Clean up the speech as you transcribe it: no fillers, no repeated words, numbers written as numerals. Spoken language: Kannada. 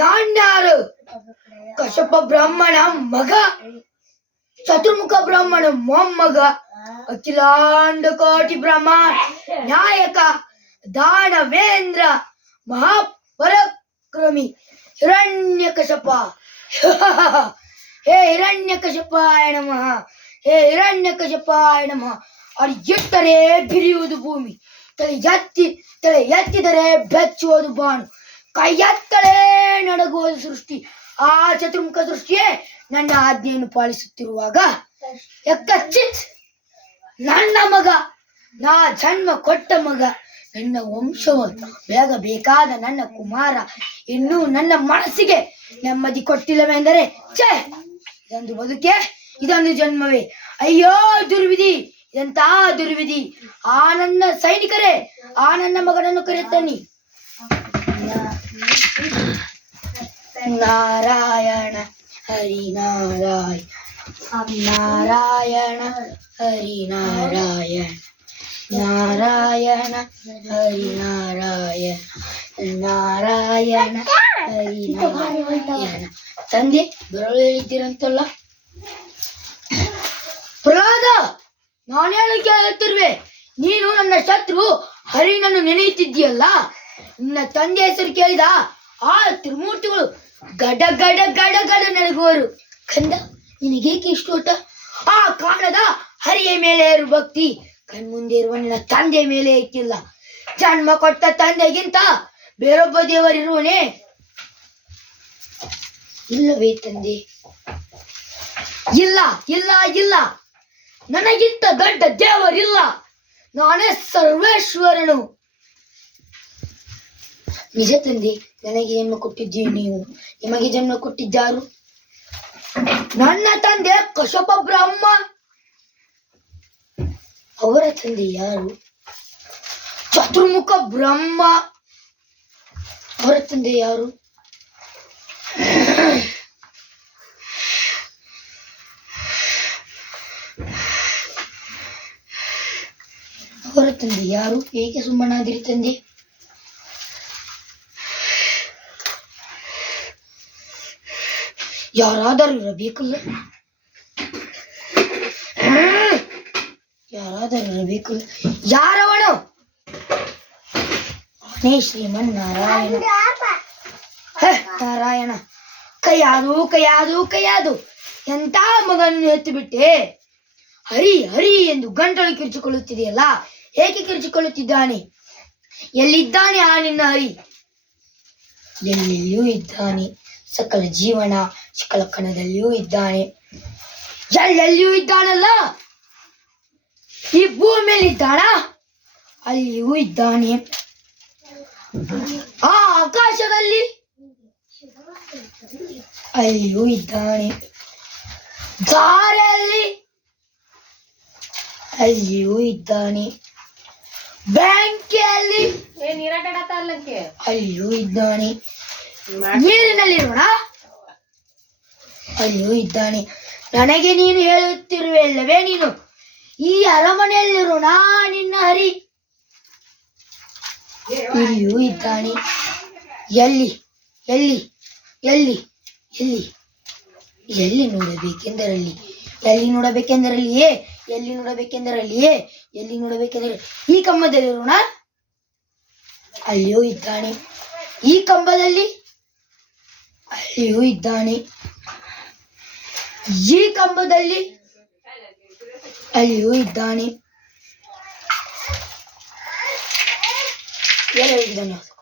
ನಾನ್ಯಾರು? ಕಶ್ಯಪ ಬ್ರಾಹ್ಮಣ ಮಗ, ಚತುರ್ಮುಖ ಬ್ರಾಹ್ಮಣ ಮೊಮ್ಮಗ, ಅಖಿಲಾಂಡ ಕೋಟಿ ಬ್ರಹ್ಮ ನಾಯಕ, ದಾನವೇಂದ್ರ, ಮಹಾಪರಾಕ್ರಮಿ ಹಿರಣ್ಯಕಶಪ. ಹೇ ಹಿರಣ್ಯಕಶಪಾಯ ನಮಃ, ಹೇ ಹಿರಣ್ಯಕಶಪಾಯ ನಮಃ. ಅದು ಎತ್ತರೆ ಬಿರಿಯುವುದು ಭೂಮಿ, ತಲೆ ಎತ್ತಿದರೆ ಬೆಚ್ಚುವುದು ಬಾನು, ಕೈ ಎತ್ತಲೇ ನಡಗುವುದು ಸೃಷ್ಟಿ. ಆ ಚತುರ್ಮುಖ ಸೃಷ್ಟಿಯೇ ನನ್ನ ಆಜ್ಞೆಯನ್ನು ಪಾಲಿಸುತ್ತಿರುವಾಗ ಯಕ್ಕಚ್ಚಿತ್ ನನ್ನ ಮಗ, ನಾ ಜನ್ಮ ಕೊಟ್ಟ ಮಗ, ನನ್ನ ವಂಶವನ್ನು ಬೆಳಗಬೇಕಾದ ನನ್ನ ಕುಮಾರ ಇನ್ನೂ ನನ್ನ ಮನಸ್ಸಿಗೆ ನೆಮ್ಮದಿ ಕೊಟ್ಟಿಲ್ಲವೆಂದರೆ ಛೇ, ಇದೊಂದು ಬದುಕೆ, ಇದೊಂದು ಜನ್ಮವೇ, ಅಯ್ಯೋ ದುರ್ವಿಧಿ, ಎಂತ ದುರ್ವಿಧಿ. ಆ ನನ್ನ ಸೈನಿಕರೇ, ಆ ನನ್ನ ಮಗನನ್ನು ಕರೆಯುತ್ತನ್ನಿ. ನಾರಾಯಣ ಹರಿನಾರಾಯಣ, ನಾರಾಯಣ ಹರಿನಾರಾಯಣ, ನಾರಾಯಣ ಹರಿನಾರಾಯಣ, ನಾರಾಯಣ ಹರಿನಾರಾಯಣ. ತಂದೆ ಬರಲು ಹೇಳಿದ್ದೀರಂತಲ್ಲ? ಪ್ರಹ್ಲಾದ, ನಾನು ಹೇಳಿ ಕೇಳುತ್ತಿರುವೆ. ನೀನು ನನ್ನ ಶತ್ರು ಹರಿನನ್ನು ನೆನೆಯುತ್ತಿದ್ದೀಯಲ್ಲ, ನಿನ್ನ ತಂದೆ ಹೆಸರು ಕೇಳಿದ ಆ ತ್ರಿಮೂರ್ತಿಗಳು ಗಡ ಗಡ ಗಡ ಗಡ ನಡುಗುವರು. ಕಂದ, ನಿನಗೇಕೆ ಇಷ್ಟು ಓಟ? ಆ ಕಾಣದ ಹರಿಯ ಮೇಲೆ ಇರುವ ಭಕ್ತಿ ಕಣ್ಮುಂದೆ ಇರುವ ನಿನ್ನ ತಂದೆ ಮೇಲೆ ಇಟ್ಟಿಲ್ಲ. ಜನ್ಮ ಕೊಟ್ಟ ತಂದೆಗಿಂತ ಬೇರೊಬ್ಬ ದೇವರಿರುವನೇ? ಇಲ್ಲವೇ ತಂದೆ? ಇಲ್ಲ ಇಲ್ಲ ಇಲ್ಲ, ನನಗಿಂತ ದೊಡ್ಡ ದೇವರಿಲ್ಲ. ನಾನೇ ಸರ್ವೇಶ್ವರನು. ನಿಜ ತಂದೆ, ನನಗೆ ಜನ್ಮ ಕೊಟ್ಟಿದ್ದೀವಿ ನೀವು, ನಿಮಗೆ ಜನ್ಮ ಕೊಟ್ಟಿದ್ದಾರು? ನನ್ನ ತಂದೆ ಕಶ್ಯಪ ಬ್ರಹ್ಮ. ಅವರ ತಂದೆ ಯಾರು? ಚತುರ್ಮುಖ ಬ್ರಹ್ಮ. ಅವರ ತಂದೆ ಯಾರು? ಅವರ ತಂದೆ ಯಾರು? ಏಕೆ ಸುಮ್ಮನಾದಿರಿ ತಂದೆ? ಯಾರಾದರೂ ಇರಬೇಕಲ್ಲ, ಯಾರಾದರೂ ಇರಬೇಕಲ್ಲ. ಯಾರವನು? ಅವನೇ ಶ್ರೀಮನ್ನಾರಾಯಣ. ನಾರಾಯಣ, ಕೈಯಾದು ಎಂತ ಮಗನ್ನು ಎತ್ತು ಬಿಟ್ಟೆ. ಹರಿ ಹರಿ ಎಂದು ಗಂಟಲು ಕಿರ್ಚಿಕೊಳ್ಳುತ್ತಿದೆಯಲ್ಲ, ಏಕೆ ಕಿರ್ಚಿಕೊಳ್ಳುತ್ತಿದ್ದಾನೆ? ಎಲ್ಲಿದ್ದಾನೆ ಆ ನಿನ್ನ ಹರಿ? ಎಲ್ಲಿಯೂ ಇದ್ದಾನೆ, ಸಕಲ ಜೀವನ ಸಕಲ ಕಣದಲ್ಲಿಯೂ ಇದ್ದಾನೆ. ಎಲ್ಲೆಲ್ಲಿಯೂ ಇದ್ದಾನಲ್ಲ, ಈ ಭೂಮಿಯಲ್ಲಿ ಇದ್ದಾನ, ಅಲ್ಲಿಯೂ ಇದ್ದಾನೆ. ಆ ಆಕಾಶದಲ್ಲಿ ಅಲ್ಲಿಯೂ ಇದ್ದಾನೆ. ಗಾಳಿಯಲ್ಲಿ ಅಲ್ಲಿಯೂ ಇದ್ದಾನೆ. ಬೆಂಕಿಯಲ್ಲಿ ಅಲ್ಲಿಯೂ ಇದ್ದಾನೆ. ನೀರಿನಲ್ಲಿರೋಣ ಅಲ್ಲಿಯೂ ಇದ್ದಾನೆ. ನನಗೆ ನೀನು ಹೇಳುತ್ತಿರುವೆಲ್ಲವೇ, ನೀನು ಈ ಅರಮನೆಯಲ್ಲಿರೋಣ ನಿನ್ನ ಹರಿ? ಇಲ್ಲಿಯೂ ಇದ್ದಾನೆ. ಎಲ್ಲಿ ಎಲ್ಲಿ ಎಲ್ಲಿ ಎಲ್ಲಿ ಎಲ್ಲಿ ನೋಡಬೇಕೆಂದರಲ್ಲಿ, ಎಲ್ಲಿ ನೋಡಬೇಕೆಂದರಲ್ಲಿಯೇ, ಎಲ್ಲಿ ನೋಡಬೇಕೆಂದರಲ್ಲಿಯೇ, ಎಲ್ಲಿ ನೋಡಬೇಕೆಂದರೆ ಈ ಕಂಬದಲ್ಲಿರೋಣ ಅಲ್ಲಿಯೂ ಇದ್ದಾನೆ. ಈ ಕಂಬದಲ್ಲಿ ಅಲ್ಲಿಯೂ ಇದ್ದಾನೆ. ಈ ಕಂಬದಲ್ಲಿ ಅಲ್ಲಿಯೂ ಇದ್ದಾನೆ. ಎಲ್ಲರಿಗೂ ಧನ್ಯವಾದ.